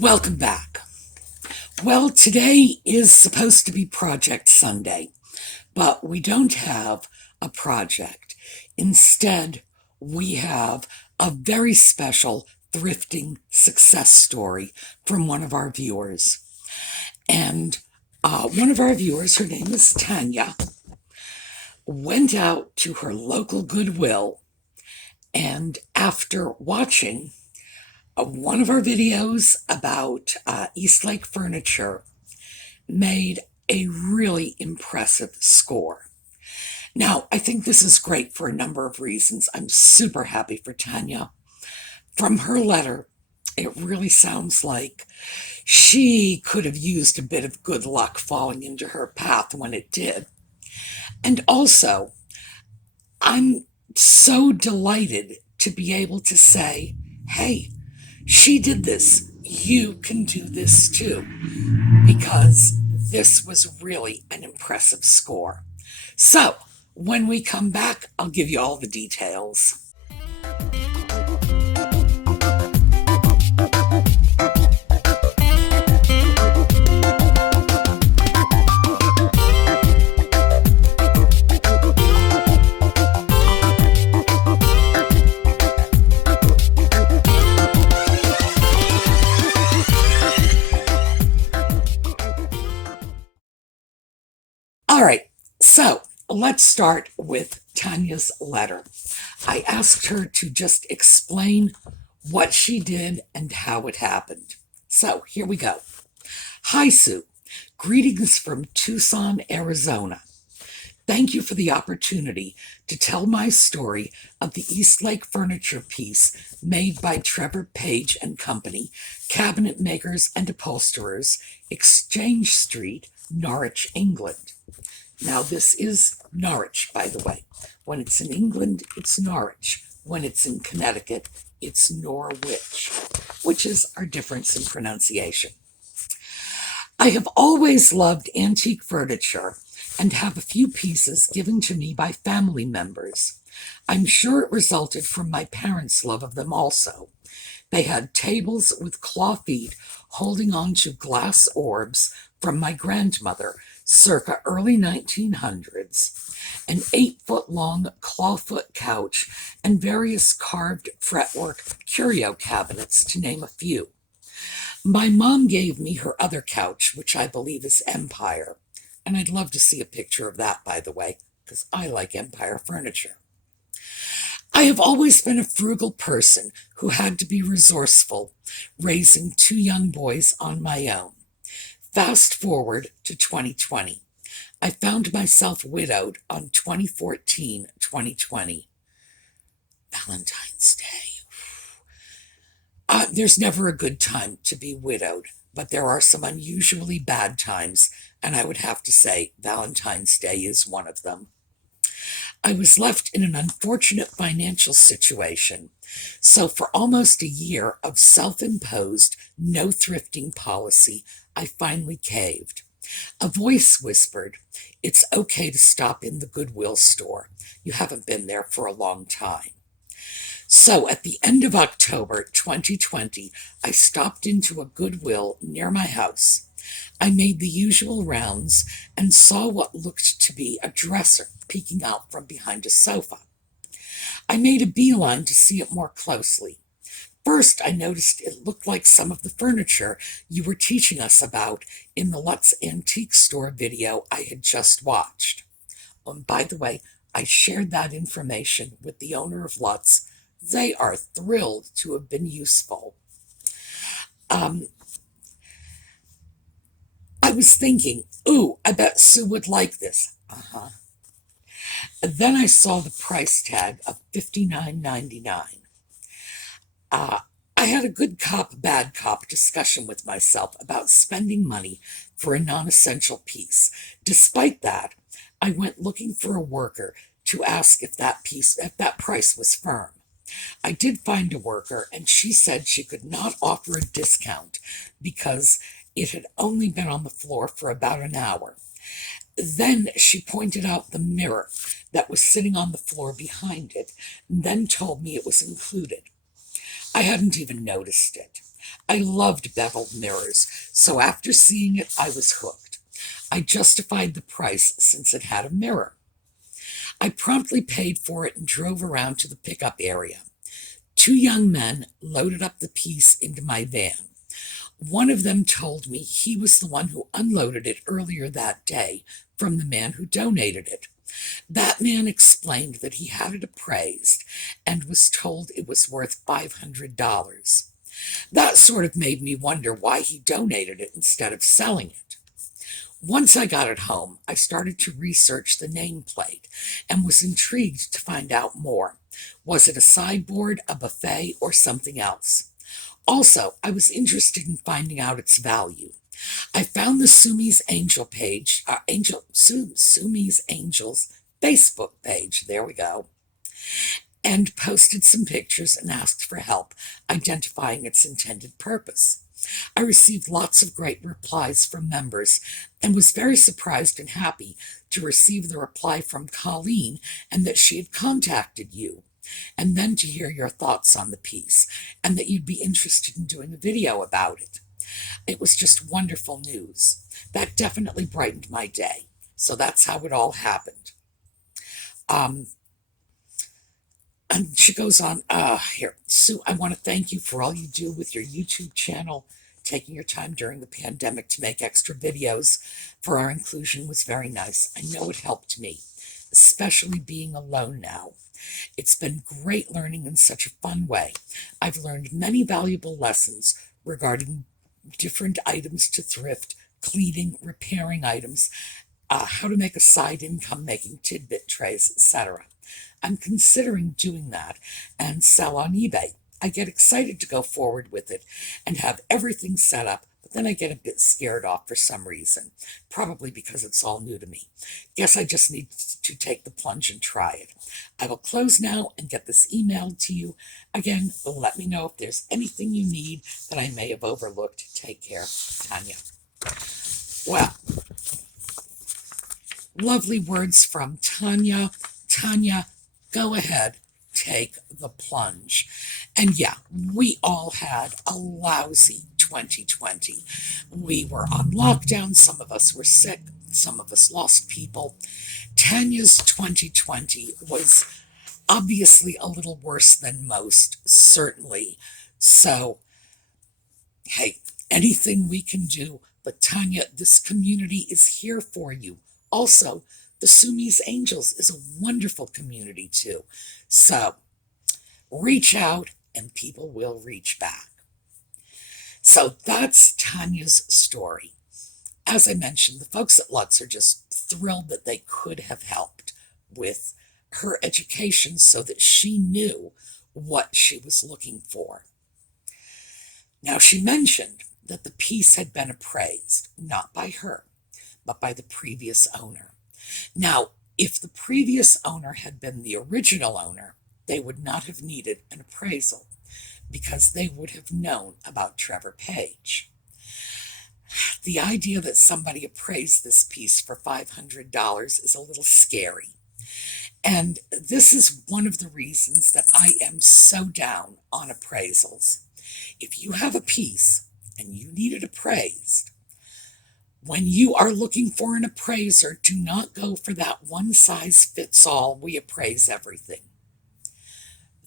Welcome back. Well, today is supposed to be Project Sunday, but we don't have a project. Instead, we have a very special thrifting success story from one of our viewers. And one of our viewers, her name is Tanya, went out to her local Goodwill, and after watching one of our videos about Eastlake Furniture, made a really impressive score. Now, I think this is great for a number of reasons. I'm super happy for Tanya. From her letter, it really sounds like she could have used a bit of good luck falling into her path when it did. And also, I'm so delighted to be able to say, hey, she did this. You can do this too. Because this was really an impressive score. So, when we come back, I'll give you all the details. All right, so let's start with Tanya's letter. I asked her to just explain what she did and how it happened. So here we go. Hi, Sue. Greetings from Tucson, Arizona. Thank you for the opportunity to tell my story of the Eastlake Furniture piece made by Trevor Page and Company, cabinet makers and upholsterers, Exchange Street, Norwich, England. Now, this is Norwich, by the way. When it's in England, it's Norwich. When it's in Connecticut, it's Norwich, which is our difference in pronunciation. I have always loved antique furniture and have a few pieces given to me by family members. I'm sure it resulted from my parents' love of them also. They had tables with claw feet holding on to glass orbs from my grandmother, circa early 1900s, an 8-foot-long clawfoot couch, and various carved fretwork curio cabinets, to name a few. My mom gave me her other couch, which I believe is Empire, and I'd love to see a picture of that, by the way, because I like Empire furniture. I have always been a frugal person who had to be resourceful, raising 2 young boys on my own. Fast forward to 2020. I found myself widowed on 2014-2020. Valentine's Day. There's never a good time to be widowed, but there are some unusually bad times, and I would have to say Valentine's Day is one of them. I was left in an unfortunate financial situation, so for almost a year of self-imposed no thrifting policy, I finally caved. A voice whispered, "It's okay to stop in the Goodwill store. You haven't been there for a long time." So at the end of October 2020, I stopped into a Goodwill near my house. I made the usual rounds and saw what looked to be a dresser peeking out from behind a sofa. I made a beeline to see it more closely. First, I noticed it looked like some of the furniture you were teaching us about in the Lutz Antique Store video I had just watched. And by the way, I shared that information with the owner of Lutz. They are thrilled to have been useful. I was thinking, ooh, I bet Sue would like this. Then I saw the price tag of $59.99. I had a good cop, bad cop discussion with myself about spending money for a non-essential piece. Despite that, I went looking for a worker to ask if that price was firm. I did find a worker, and she said she could not offer a discount because it had only been on the floor for about an hour. Then she pointed out the mirror that was sitting on the floor behind it, and then told me it was included. I hadn't even noticed it. I loved beveled mirrors, so after seeing it, I was hooked. I justified the price since it had a mirror. I promptly paid for it and drove around to the pickup area. Two young men loaded up the piece into my van. One of them told me he was the one who unloaded it earlier that day from the man who donated it. That man explained that he had it appraised and was told it was worth $500. That sort of made me wonder why he donated it instead of selling it. Once I got it home, I started to research the nameplate and was intrigued to find out more. Was it a sideboard, a buffet, or something else? Also, I was interested in finding out its value. I found the Sumi's Angel page, Sumi's Angels Facebook page, there we go, and posted some pictures and asked for help identifying its intended purpose. I received lots of great replies from members and was very surprised and happy to receive the reply from Colleen and that she had contacted you, and then to hear your thoughts on the piece and that you'd be interested in doing a video about it. It was just wonderful news. That definitely brightened my day. So that's how it all happened. And she goes on, here, Sue, I want to thank you for all you do with your YouTube channel. Taking your time during the pandemic to make extra videos for our inclusion was very nice. I know it helped me, especially being alone now. It's been great learning in such a fun way. I've learned many valuable lessons regarding different items to thrift, cleaning, repairing items, how to make a side income making Tidbit trays, etc. I'm considering doing that and sell on eBay. I get excited to go forward with it and have everything set up, but then I get a bit scared off for some reason, probably because it's all new to me. Guess I just need to take the plunge and try it. I will close now and get this emailed to you. Again, let me know if there's anything you need that I may have overlooked. Take care, Tanya. Well, lovely words from Tanya. Tanya, go ahead, take the plunge. And yeah, we all had a lousy 2020. We were on lockdown. Some of us were sick. Some of us lost people. Tanya's 2020 was obviously a little worse than most, certainly. So, hey, anything we can do. But Tanya, this community is here for you. Also, the Sumi's Angels is a wonderful community too. So, reach out and people will reach back. So that's Tanya's story. As I mentioned, the folks at Lutz are just thrilled that they could have helped with her education so that she knew what she was looking for. Now, she mentioned that the piece had been appraised, not by her, but by the previous owner. Now, if the previous owner had been the original owner, they would not have needed an appraisal because they would have known about Trevor Page. The idea that somebody appraised this piece for $500 is a little scary. And this is one of the reasons that I am so down on appraisals. If you have a piece and you need it appraised, when you are looking for an appraiser, do not go for that one-size-fits-all, we appraise everything.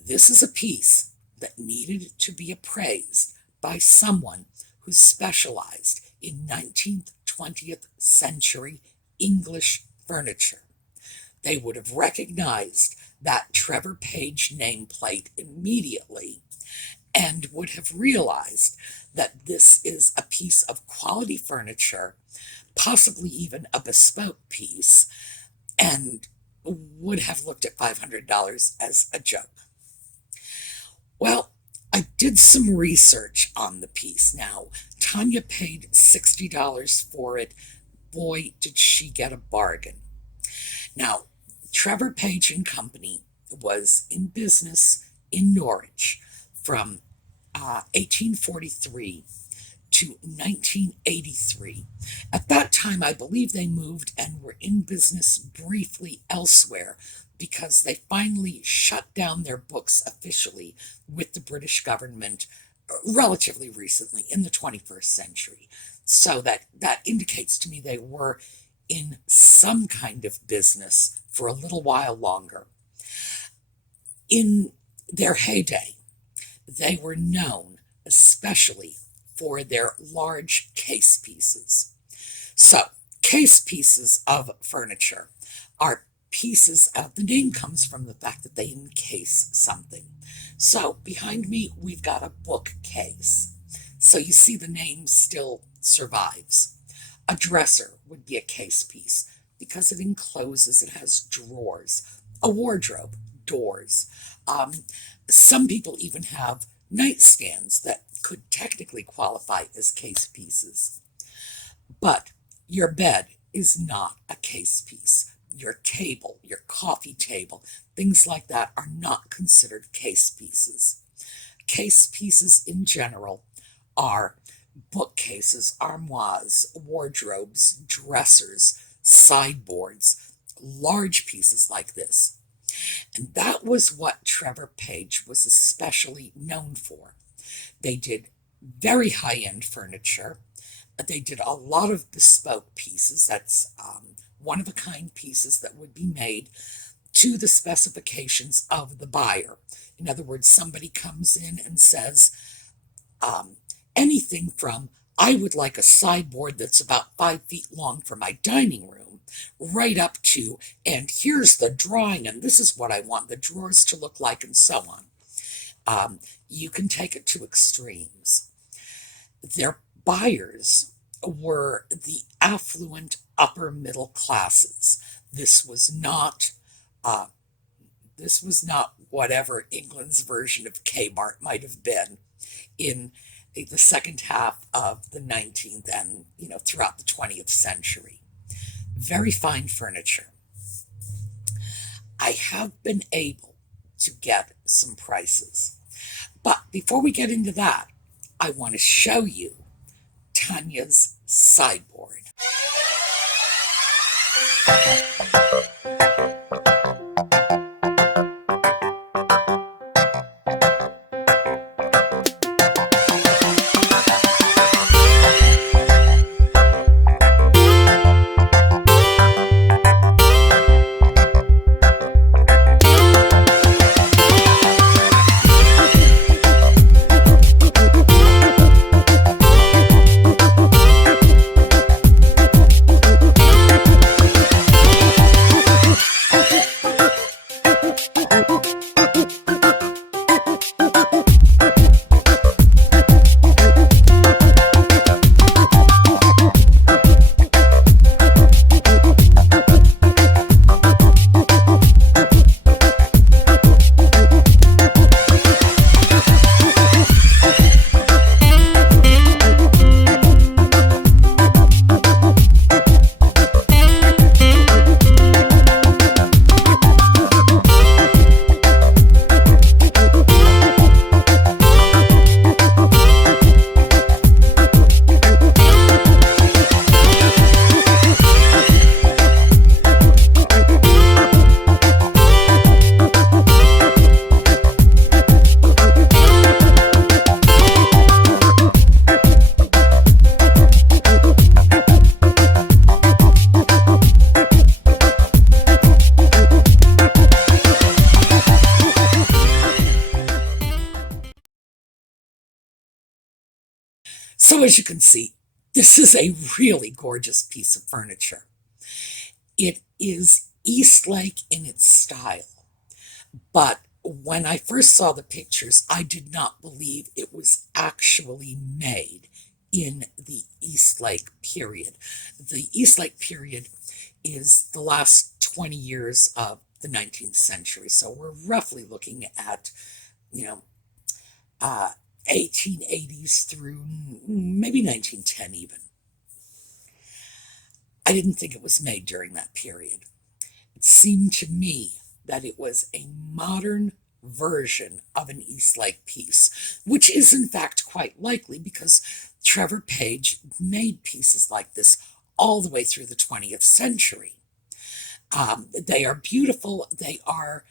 This is a piece that needed to be appraised by someone who specialized in 19th, 20th century English furniture. They would have recognized that Trevor Page nameplate immediately and would have realized that this is a piece of quality furniture, possibly even a bespoke piece, and would have looked at $500 as a joke. Well, I did some research on the piece. Now, Tanya paid $60 for it. Boy, did she get a bargain. Now, Trevor Page and Company was in business in Norwich from 1843 to 1983. At that time, I believe they moved and were in business briefly elsewhere because they finally shut down their books officially with the British government relatively recently in the 21st century. So that indicates to me they were in some kind of business for a little while longer. In their heyday, they were known especially for their large case pieces. So, case pieces of furniture are pieces of, the name comes from the fact that they encase something. So, behind me, we've got a bookcase. So, you see the name still survives. A dresser would be a case piece because it encloses, it has drawers. A wardrobe, doors. Um, some people even have nightstands that could technically qualify as case pieces. But your bed is not a case piece. Your table, your coffee table, things like that are not considered case pieces. Case pieces in general are bookcases, armoires, wardrobes, dressers, sideboards, large pieces like this. And that was what Trevor Page was especially known for. They did very high-end furniture. They did a lot of bespoke pieces. That's one-of-a-kind pieces that would be made to the specifications of the buyer. In other words, somebody comes in and says, anything from, I would like a sideboard that's about 5 feet long for my dining room, right up to, and here's the drawing, and this is what I want the drawers to look like, and so on. You can take it to extremes. Their buyers were the affluent upper middle classes. This was not whatever England's version of Kmart might have been in the second half of the 19th and throughout the 20th century. Very fine furniture. I have been able to get some prices. But before we get into that, I want to show you Tanya's sideboard. So as you can see, this is a really gorgeous piece of furniture. It is Eastlake in its style, but when I first saw the pictures, I did not believe it was actually made in the Eastlake period. The Eastlake period is the last 20 years of the 19th century, so we're roughly looking at, 1880s through maybe 1910 even. I didn't think it was made during that period. It seemed to me that it was a modern version of an Eastlake piece, which is in fact quite likely because Trevor Page made pieces like this all the way through the 20th century. They are beautiful. They are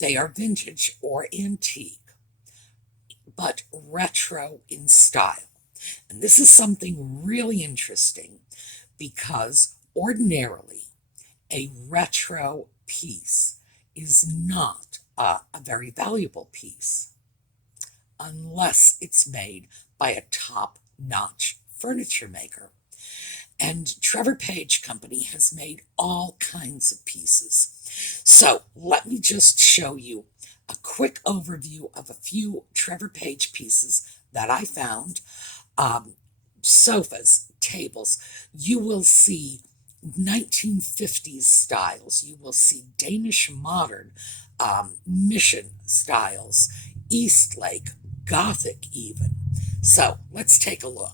vintage or antique. but retro in style. And this is something really interesting because ordinarily a retro piece is not a very valuable piece unless it's made by a top-notch furniture maker. And Trevor Page Company has made all kinds of pieces. So let me just show you a quick overview of a few Trevor Page pieces that I found. Sofas, tables. You will see 1950s styles. You will see Danish modern, mission styles, Eastlake, Gothic even. So let's take a look.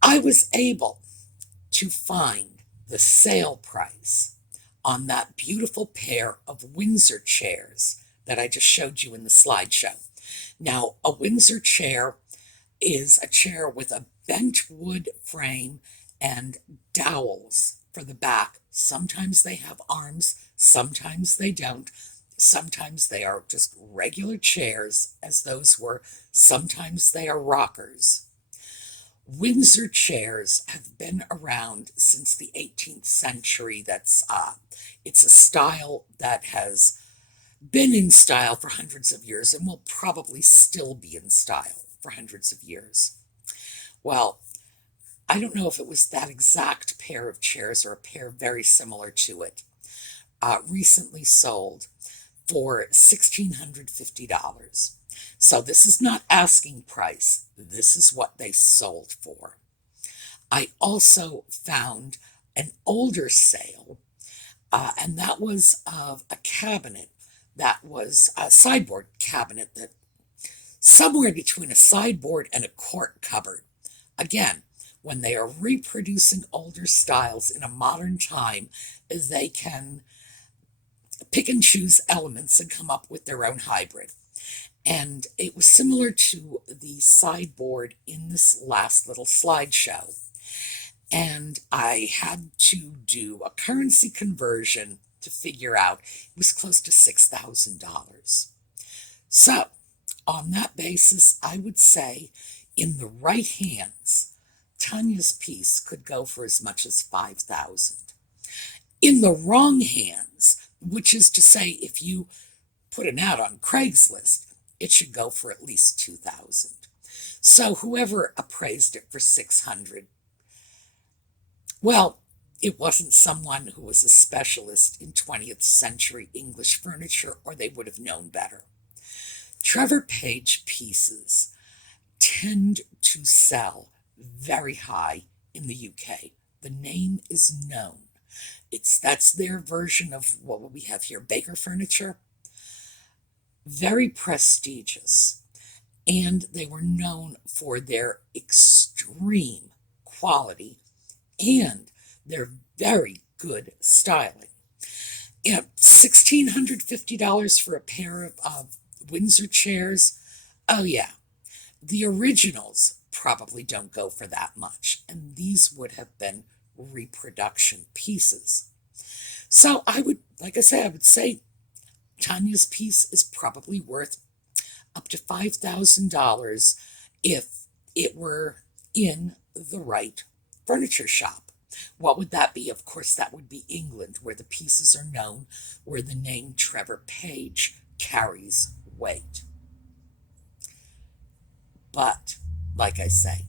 I was able to find the sale price on that beautiful pair of Windsor chairs that I just showed you in the slideshow. Now, a Windsor chair is a chair with a bent wood frame and dowels for the back. Sometimes they have arms, sometimes they don't. Sometimes they are just regular chairs, as those were. Sometimes they are rockers. Windsor chairs have been around since the 18th century. It's a style that has been in style for hundreds of years and will probably still be in style for hundreds of years. Well, I don't know if it was that exact pair of chairs or a pair very similar to it, recently sold for $1,650. So this is not asking price. This is what they sold for. I also found an older sale, and that was of a cabinet that was a sideboard cabinet that somewhere between a sideboard and a cork cupboard. Again, when they are reproducing older styles in a modern time, they can pick and choose elements and come up with their own hybrid. And it was similar to the sideboard in this last little slideshow. And I had to do a currency conversion to figure out it was close to $6,000. So, on that basis, I would say in the right hands, Tanya's piece could go for as much as $5,000. In the wrong hands, which is to say, if you put an ad on Craigslist, it should go for at least $2,000. So whoever appraised it for $600, well, it wasn't someone who was a specialist in 20th century English furniture, or they would have known better. Trevor Page pieces tend to sell very high in the UK. The name is known. That's their version of what we have here, Baker Furniture. Very prestigious, and they were known for their extreme quality and their very good styling. Yeah, $1,650 for a pair of Windsor chairs. Oh yeah, the originals probably don't go for that much, and these would have been reproduction pieces. So I would say Tanya's piece is probably worth up to $5,000 if it were in the right furniture shop. What would that be? Of course, that would be England, where the pieces are known, where the name Trevor Page carries weight. But, like I say,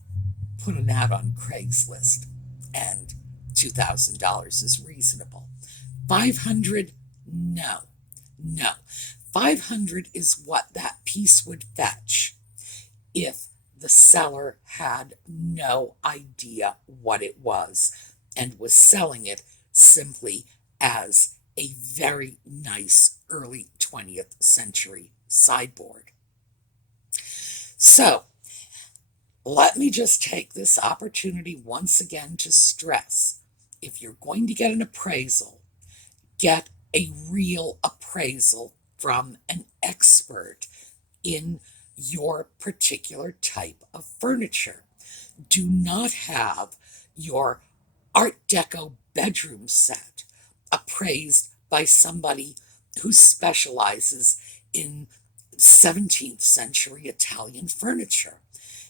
put an ad on Craigslist, and $2,000 is reasonable. 500, no, no. 500 is what that piece would fetch if the seller had no idea what it was and was selling it simply as a very nice early 20th century sideboard. So, let me just take this opportunity once again to stress, if you're going to get an appraisal, get a real appraisal from an expert in your particular type of furniture. Do not have your Art Deco bedroom set appraised by somebody who specializes in 17th century Italian furniture.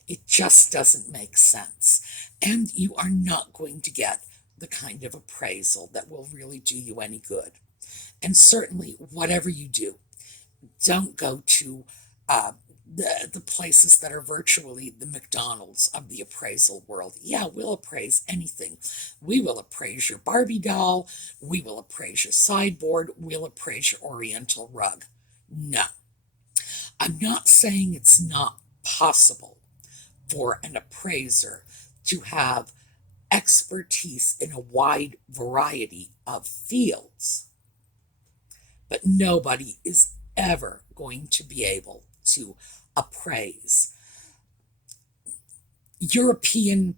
It just doesn't make sense. And you are not going to get the kind of appraisal that will really do you any good. And certainly, whatever you do, don't go to the places that are virtually the McDonald's of the appraisal world. Yeah, we'll appraise anything. We will appraise your Barbie doll. We will appraise your sideboard. We'll appraise your Oriental rug. No. I'm not saying it's not possible for an appraiser to have expertise in a wide variety of fields, but nobody is ever going to be able to appraise European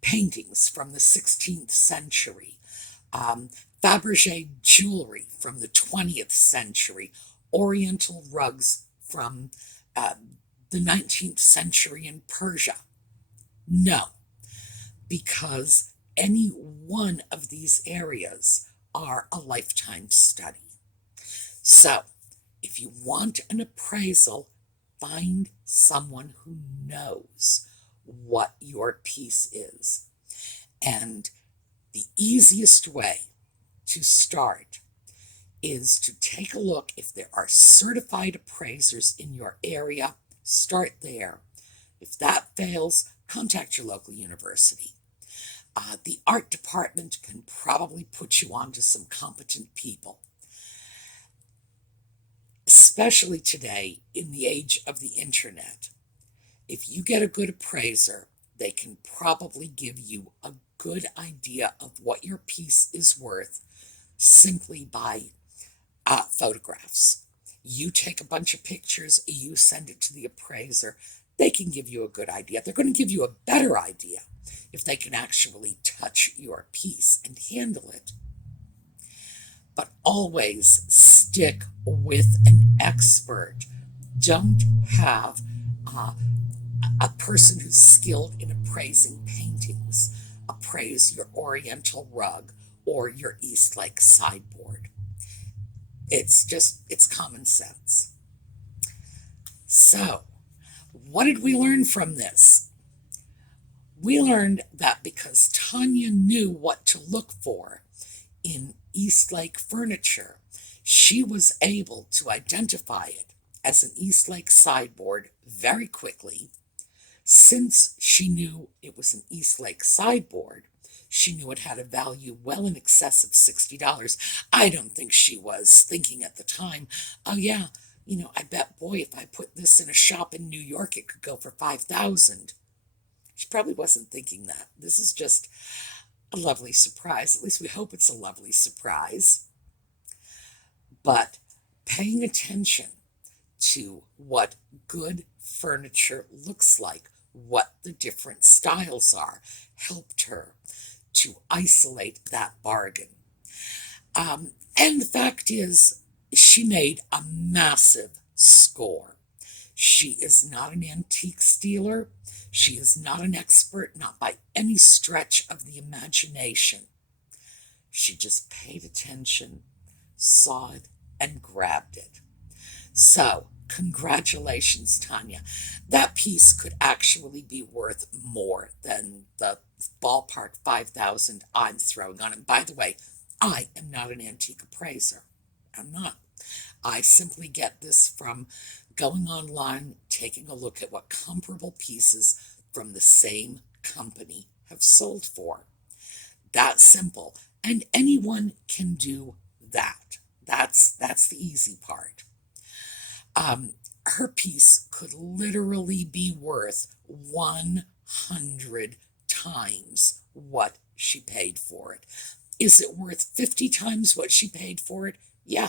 paintings from the 16th century, Fabergé jewelry from the 20th century, Oriental rugs from the 19th century in Persia. No, because any one of these areas are a lifetime study. So, if you want an appraisal, find someone who knows what your piece is. And the easiest way to start is to take a look if there are certified appraisers in your area. Start there. If that fails, contact your local university. The art department can probably put you on to some competent people. Especially today, in the age of the internet, if you get a good appraiser, they can probably give you a good idea of what your piece is worth simply by photographs. You take a bunch of pictures, you send it to the appraiser, they can give you a good idea. They're going to give you a better idea if they can actually touch your piece and handle it. But always stick with an expert. Don't have a person who's skilled in appraising paintings appraise your Oriental rug or your Eastlake sideboard. It's common sense. So, what did we learn from this? We learned that because Tanya knew what to look for in Eastlake furniture, she was able to identify it as an Eastlake sideboard very quickly. Since she knew it was an Eastlake sideboard, she knew it had a value well in excess of $60. I don't think she was thinking at the time, oh yeah, I bet, boy, if I put this in a shop in New York, it could go for $5,000. She probably wasn't thinking that. This is just a lovely surprise. At least we hope it's a lovely surprise. But paying attention to what good furniture looks like, what the different styles are, helped her to isolate that bargain. And the fact is, she made a massive score. She is not an antique dealer. She is not an expert, not by any stretch of the imagination. She just paid attention, saw it, and grabbed it. So, Congratulations, Tanya. That piece could actually be worth more than the ballpark 5,000 I'm throwing on it. By the way, I am not an antique appraiser. I'm not. I simply get this from going online, taking a look at what comparable pieces from the same company have sold for. That simple. And anyone can do that. That's the easy part. Her piece could literally be worth 100 times what she paid for it. Is it worth 50 times what she paid for it? Yeah.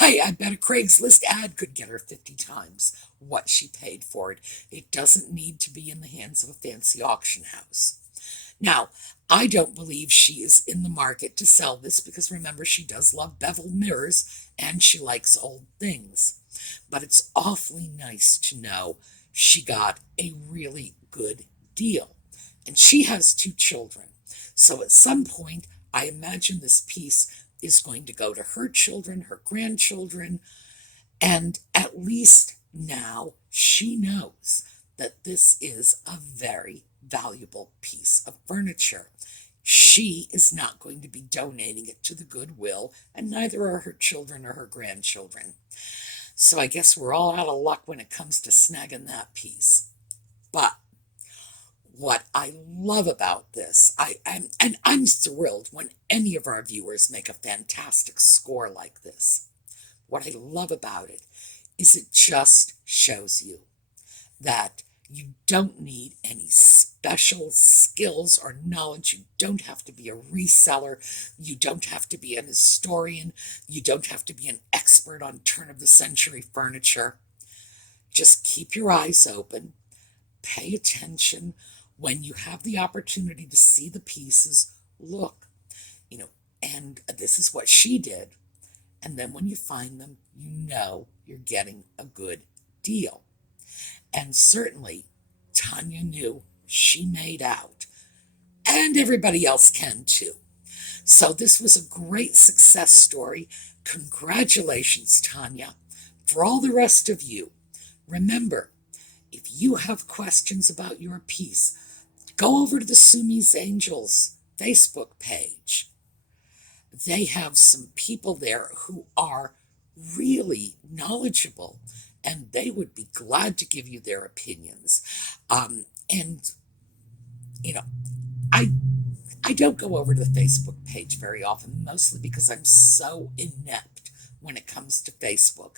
I bet a Craigslist ad could get her 50 times what she paid for it. It doesn't need to be in the hands of a fancy auction house. Now, I don't believe she is in the market to sell this because remember, she does love beveled mirrors and she likes old things. But it's awfully nice to know she got a really good deal. And she has 2 children. So at some point, I imagine this piece is going to go to her children, her grandchildren, and at least now she knows that this is a very valuable piece of furniture. She is not going to be donating it to the Goodwill, and neither are her children or her grandchildren. So I guess we're all out of luck when it comes to snagging that piece. But what I love about this, I'm thrilled when any of our viewers make a fantastic score like this. What I love about it is it just shows you that you don't need any special skills or knowledge. You don't have to be a reseller. You don't have to be an historian. You don't have to be an expert on turn-of-the-century furniture. Just keep your eyes open. Pay attention. When you have the opportunity to see the pieces, look, and this is what she did. And then when you find them, you know you're getting a good deal. And certainly, Tanya knew she made out. And everybody else can too. So this was a great success story. Congratulations, Tanya. For all the rest of you, remember, if you have questions about your piece, go over to the Sumi's Angels Facebook page. They have some people there who are really knowledgeable, and they would be glad to give you their opinions. And, I don't go over to the Facebook page very often, mostly because I'm so inept when it comes to Facebook.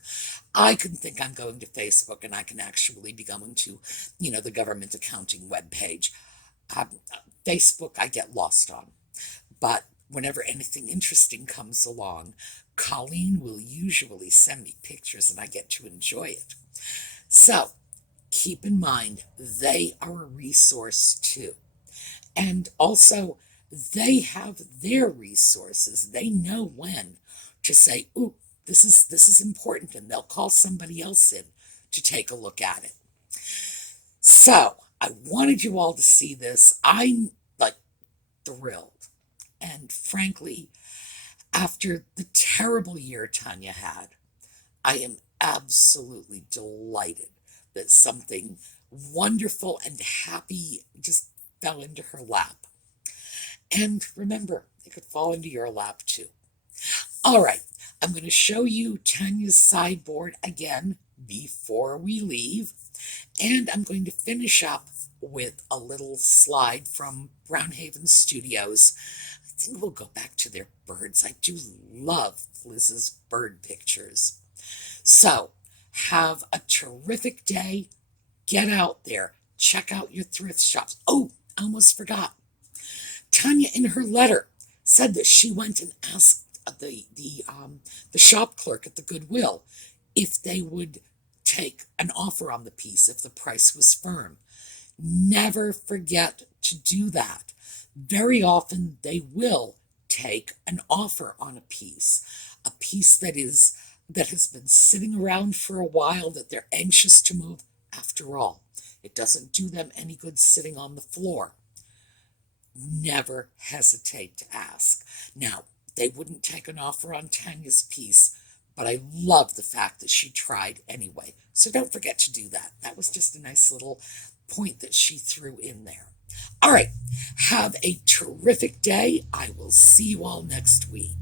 I can think I'm going to Facebook and I can actually be going to, the government accounting webpage. Facebook I get lost on. But whenever anything interesting comes along, Colleen will usually send me pictures and I get to enjoy it. So keep in mind, they are a resource too. And also, they have their resources. They know when to say, ooh, this is important, and they'll call somebody else in to take a look at it. So I wanted you all to see this. I'm thrilled. And frankly, after the terrible year Tanya had, I am absolutely delighted that something wonderful and happy just fell into her lap. And remember, it could fall into your lap too. All right, I'm going to show you Tanya's sideboard again before we leave. And I'm going to finish up with a little slide from Brownhaven Studios. I think we'll go back to their birds. I do love Liz's bird pictures. So, have a terrific day. Get out there. Check out your thrift shops. Oh, I almost forgot. Tanya, in her letter, said that she went and asked the shop clerk at the Goodwill if they would take an offer on the piece if the price was firm. Never forget to do that. Very often they will take an offer on a piece that has been sitting around for a while, that they're anxious to move. After all, it doesn't do them any good sitting on the floor. Never hesitate to ask. Now, they wouldn't take an offer on Tanya's piece, but I love the fact that she tried anyway. So don't forget to do that. That was just a nice little point that she threw in there. All right, have a terrific day. I will see you all next week.